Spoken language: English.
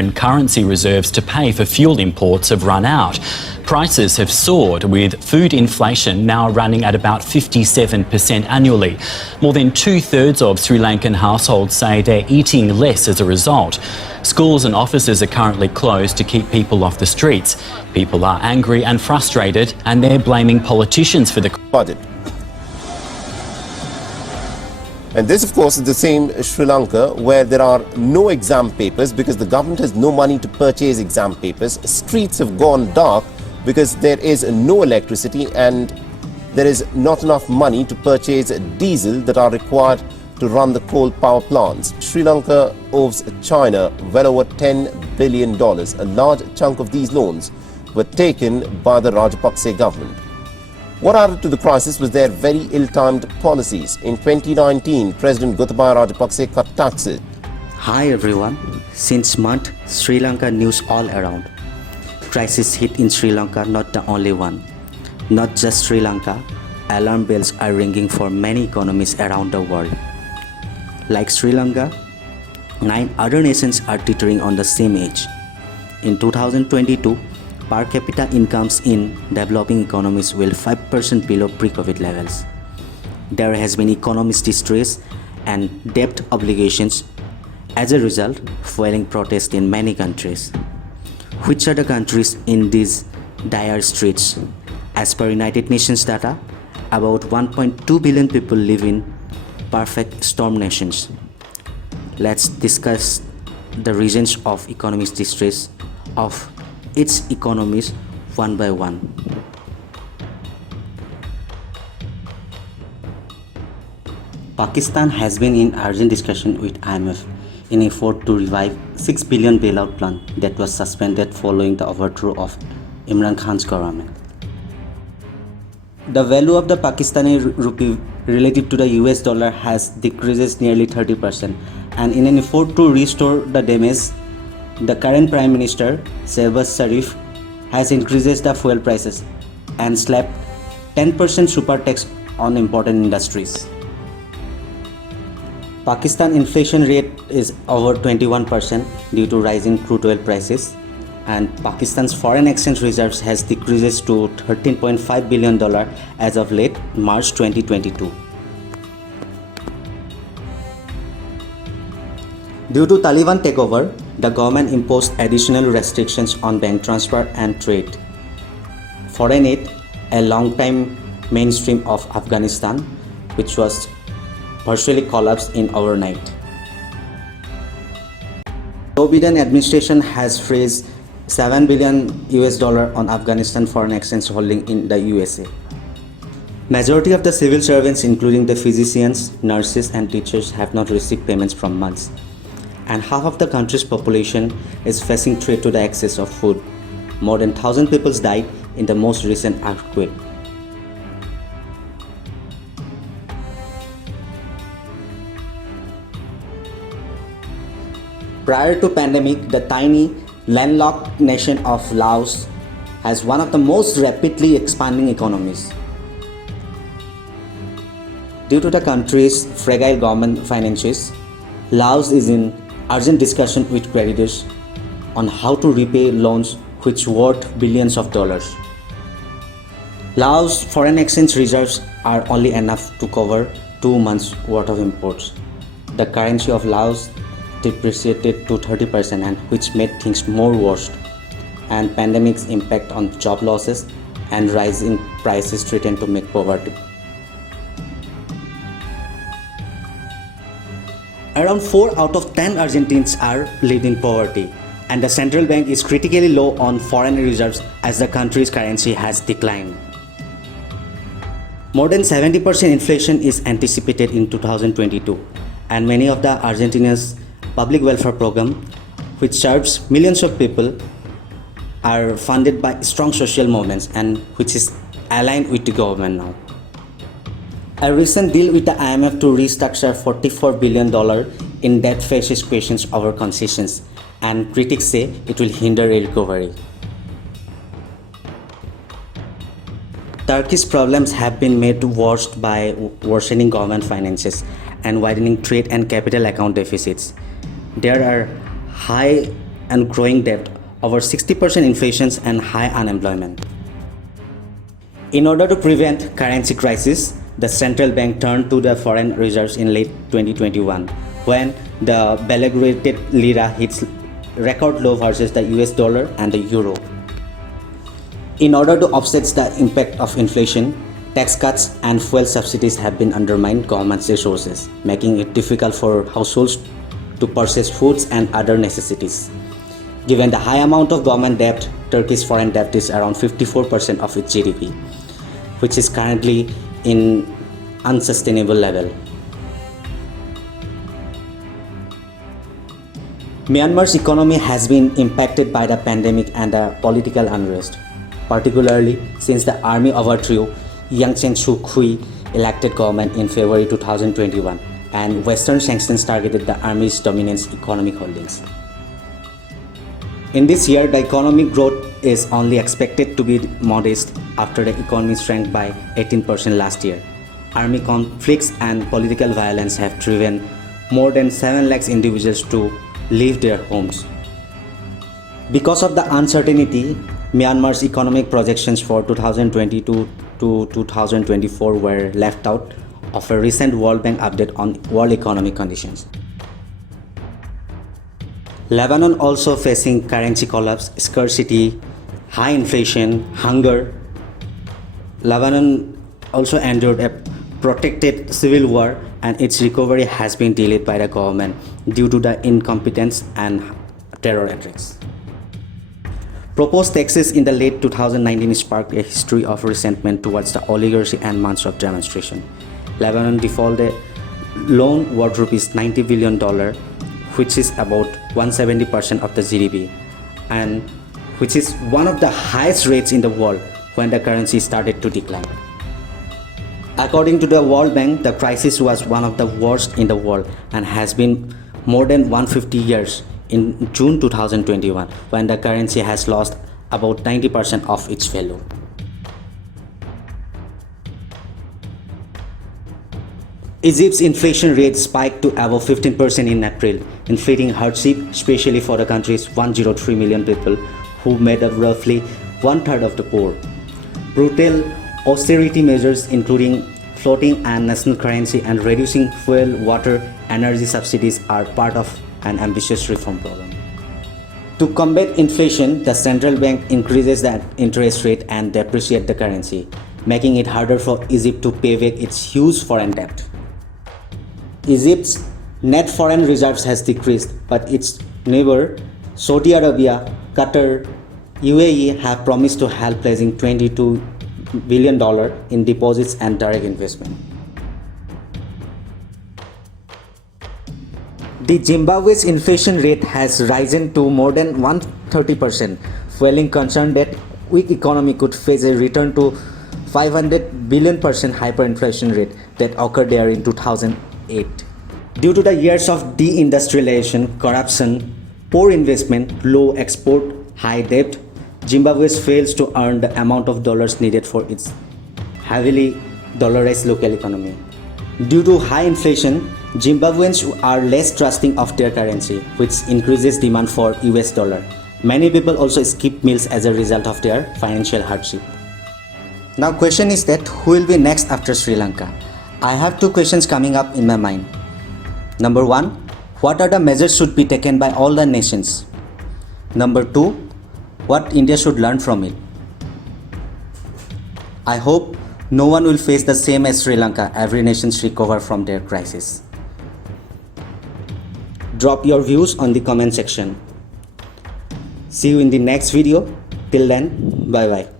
And currency reserves to pay for fuel imports have run out. Prices have soared, with food inflation now running at about 57% annually. More than 2/3 of Sri Lankan households say they're eating less as a result. Schools and offices are currently closed to keep people off the streets. People are angry and frustrated, and they're blaming politicians for the budget. And this, of course, is the same Sri Lanka where there are no exam papers because the government has no money to purchase exam papers. Streets have gone dark because there is no electricity and there is not enough money to purchase diesel that are required to run the coal power plants. Sri Lanka owes China well over $10 billion. A large chunk of these loans were taken by the Rajapaksa government. What added to the crisis was their very ill-timed policies. In 2019, President Gotabaya Rajapaksa cut taxes. Hi everyone. Since month, Sri Lanka news all around. Crisis hit in Sri Lanka, not the only one. Not just Sri Lanka, alarm bells are ringing for many economies around the world. Like Sri Lanka, 9 other nations are teetering on the same edge. In 2022, per capita incomes in developing economies were 5% below pre-COVID levels. There has been economic distress and debt obligations. As a result, fueling protests in many countries. Which are the countries in these dire straits? As per United Nations data, about 1.2 billion people live in perfect storm nations. Let's discuss the reasons of economic distress of its economies one by one. Pakistan has been in urgent discussion with IMF in an effort to revive $6 billion bailout plan that was suspended following the overthrow of Imran Khan's government. The value of the Pakistani rupee relative to the US dollar has decreased nearly 30%, and in an effort to restore the damage, the current Prime Minister, Shehbaz Sharif, has increased the fuel prices and slapped 10% super tax on important industries. Pakistan inflation rate is over 21% due to rising crude oil prices, and Pakistan's foreign exchange reserves has decreased to $13.5 billion as of late March 2022. Due to Taliban takeover, the government imposed additional restrictions on bank transfer and trade. Foreign aid, a long-time mainstream of Afghanistan, which was virtually collapsed in overnight. Joe Biden administration has freezed $7 billion on Afghanistan foreign exchange holding in the USA. Majority of the civil servants, including the physicians, nurses, and teachers, have not received payments from months. And half of the country's population is facing threat to the access of food. More than 1,000 people died in the most recent earthquake. Prior to pandemic, the tiny landlocked nation of Laos has one of the most rapidly expanding economies. Due to the country's fragile government finances, Laos is in urgent discussion with creditors on how to repay loans which worth billions of dollars. Laos' foreign exchange reserves are only enough to cover 2 months' worth of imports. The currency of Laos depreciated to 30%, and which made things more worse, and pandemic's impact on job losses and rising prices threatened to make poverty. Around 4 out of 10 Argentines are living in poverty, and the central bank is critically low on foreign reserves as the country's currency has declined. More than 70% inflation is anticipated in 2022, and many of the Argentina's public welfare program, which serves millions of people, are funded by strong social movements and which is aligned with the government now. A recent deal with the IMF to restructure $44 billion in debt faces questions over concessions, and critics say it will hinder a recovery. Turkey's problems have been made worse by worsening government finances and widening trade and capital account deficits. There are high and growing debt, over 60% inflation and high unemployment. In order to prevent currency crisis, the central bank turned to the foreign reserves in late 2021 when the beleaguered lira hits record low versus the US dollar and the euro. In order to offset the impact of inflation, tax cuts and fuel subsidies have been undermined government's resources, making it difficult for households to purchase foods and other necessities. Given the high amount of government debt, Turkey's foreign debt is around 54% of its GDP, which is currently in unsustainable level. Myanmar's economy has been impacted by the pandemic and the political unrest, particularly since the army overthrew Yang Suu Kyi elected government in February 2021, and Western sanctions targeted the army's dominant economic holdings. In this year, the economic growth is only expected to be modest after the economy shrank by 18% last year. Army conflicts and political violence have driven more than 7 lakh individuals to leave their homes. Because of the uncertainty, Myanmar's economic projections for 2022 to 2024 were left out of a recent World Bank update on world economic conditions. Lebanon also facing currency collapse, scarcity, high inflation, hunger. Lebanon also endured a protracted civil war, and its recovery has been delayed by the government due to the incompetence and terror attacks. Proposed taxes in the late 2019 sparked a history of resentment towards the oligarchy and months of demonstration. Lebanon defaulted loan worth rupees $90 billion, which is about 170% of the GDP, and which is one of the highest rates in the world when the currency started to decline. According to the World Bank, the crisis was one of the worst in the world and has been more than 150 years in June 2021, when the currency has lost about 90% of its value. Egypt's inflation rate spiked to above 15% in April, inflicting hardship especially for the country's 103 million people, who made up roughly one-third of the poor. Brutal austerity measures, including floating and national currency and reducing fuel, water, energy subsidies, are part of an ambitious reform program. To combat inflation, the central bank increases the interest rate and depreciates the currency, making it harder for Egypt to pay back its huge foreign debt. Egypt's net foreign reserves has decreased, but its neighbor Saudi Arabia, Qatar, UAE have promised to help, pledging $22 billion in deposits and direct investment. The Zimbabwe's inflation rate has risen to more than 130%, fueling concern that weak economy could face a return to 500 billion % hyperinflation rate that occurred there in 2008. Due to the years of deindustrialization, corruption, poor investment, low export, high debt, Zimbabwe fails to earn the amount of dollars needed for its heavily dollarized local economy. Due to high inflation, Zimbabweans are less trusting of their currency, which increases demand for US dollar. Many people also skip meals as a result of their financial hardship. Now question is that who will be next after Sri Lanka? I have two questions coming up in my mind. Number one, what are the measures should be taken by all the nations? Number two, what India should learn from it? I hope no one will face the same as Sri Lanka. Every nation should recover from their crisis. Drop your views on the comment section. See you in the next video. Till then, bye bye.